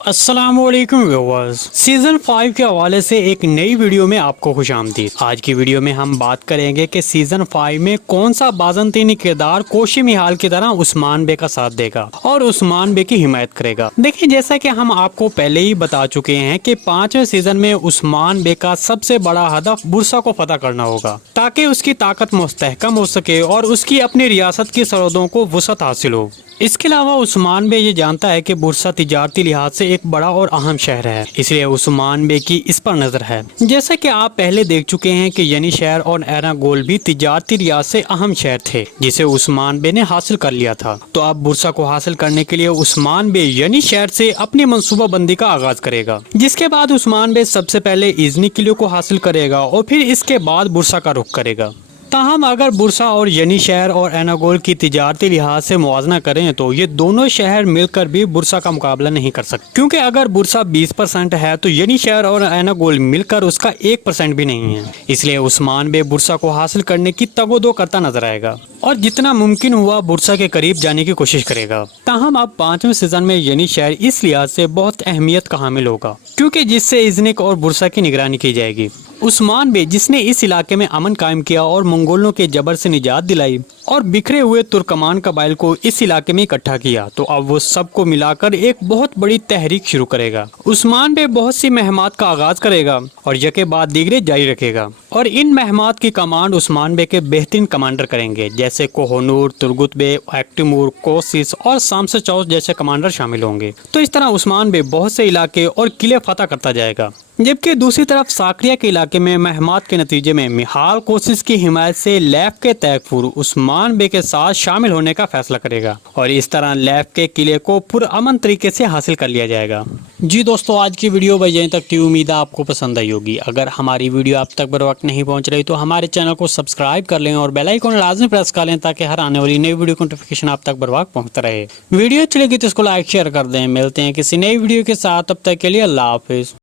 अस्सलामुअलैकुम viewers, season 5 के हवाले से एक नई वीडियो में आपको खुशामदीद। आज की वीडियो में हम बात करेंगे कि सीजन 5 में कौन सा बाज़ंतीनी किरदार कोशी मिहाल की तरह उस्मान बे का साथ देगा और उस्मान बे की हिमायत करेगा। देखिए, जैसा कि हम आपको पहले ही बता चुके हैं कि 5वें सीजन में उस्मान बे का सबसे बड़ा हदफ बुरसा को फतह करना होगा ताकि उसकी ताकत मुस्तहकम हो सके और उसकी अपनी रियासत की सरहदों को वसअत हासिल हो। इसके अलावा उस्मान बे ये जानता है कि बुरसा तिजारती लिहाज से एक बड़ा और अहम शहर है, इसलिए उस्मान बे की इस पर नजर है। जैसे कि आप पहले देख चुके हैं कि यनी शहर और एरागोल भी तिजारती लिहाज से अहम शहर थे जिसे उस्मान बे ने हासिल कर लिया था। तो अब बुरसा को हासिल करने के लिए उस्मान बे यनी शहर से अपनी मनसूबा बंदी का आगाज करेगा, जिसके बाद उस्मान बे सबसे पहले इजनी किले को हासिल करेगा और फिर इसके बाद बुरसा का रुख करेगा। ताहम अगर बुरसा और यनी शहर और एनागोल की तिजारती लिहाज से मुआवजा करें तो ये दोनों शहर मिलकर भी बुरसा का मुकाबला नहीं कर सकते, क्योंकि अगर बुरसा 20% है तो यनी शहर और एनागोल मिलकर उसका 1% भी नहीं है। इसलिए उस्मान बे बुरसा को हासिल करने की तगोदो करता नजर आएगा और जितना मुमकिन हुआ बुरसा के करीब जाने की कोशिश करेगा। ताहम अब 5वें सीजन में यनी शहर इस लिहाज से बहुत अहमियत का हामिल होगा, क्योंकि जिससे इजनिक और बुरसा की निगरानी की जाएगी। उस्मान बे जिसने इस इलाके में अमन कायम किया और मंगोलों के जबर से निजात दिलाई और बिखरे हुए तुर्कमान कबाइल को इस इलाके में इकट्ठा किया, तो अब वो सबको मिलाकर एक बहुत बड़ी तहरीक शुरू करेगा। उस्मान बे बहुत सी महमात का आगाज करेगा और यके बाद दीगरे जारी रखेगा और इन महमात की कमांड उस्मान बे के बेहतरीन कमांडर करेंगे, जैसे कोहनूर, तुर्गुत बे, एक्टिमूर, कोसिस और शामसे चौस जैसे कमांडर शामिल होंगे। तो इस तरह उस्मान बे बहुत से इलाके और किले फतह करता जाएगा, जबकि दूसरी तरफ साकरिया के इलाके में महमात के नतीजे में मिहाल कोशिश की हिमायत से लैफ के तैकफुर उस्मान बे के साथ शामिल होने का फैसला करेगा और इस तरह लैफ के किले को पुरअमन तरीके से हासिल कर लिया जाएगा। जी दोस्तों, आज की वीडियो बस यहीं तक थी। उम्मीद है आपको पसंद आई होगी। अगर हमारी वीडियो आप तक बर वक्त नहीं पहुंच रही तो हमारे चैनल को सब्सक्राइब कर लें और बेल आइकन लाजमी प्रेस कर लें ताकि हर आने वाली नई वीडियो की नोटिफिकेशन आप तक बर वक्त पहुंचता रहे। वीडियो अच्छी लगी तो इसको लाइक शेयर कर दें। मिलते हैं किसी नई वीडियो के साथ, तब तक के लिए अल्लाह हाफिज।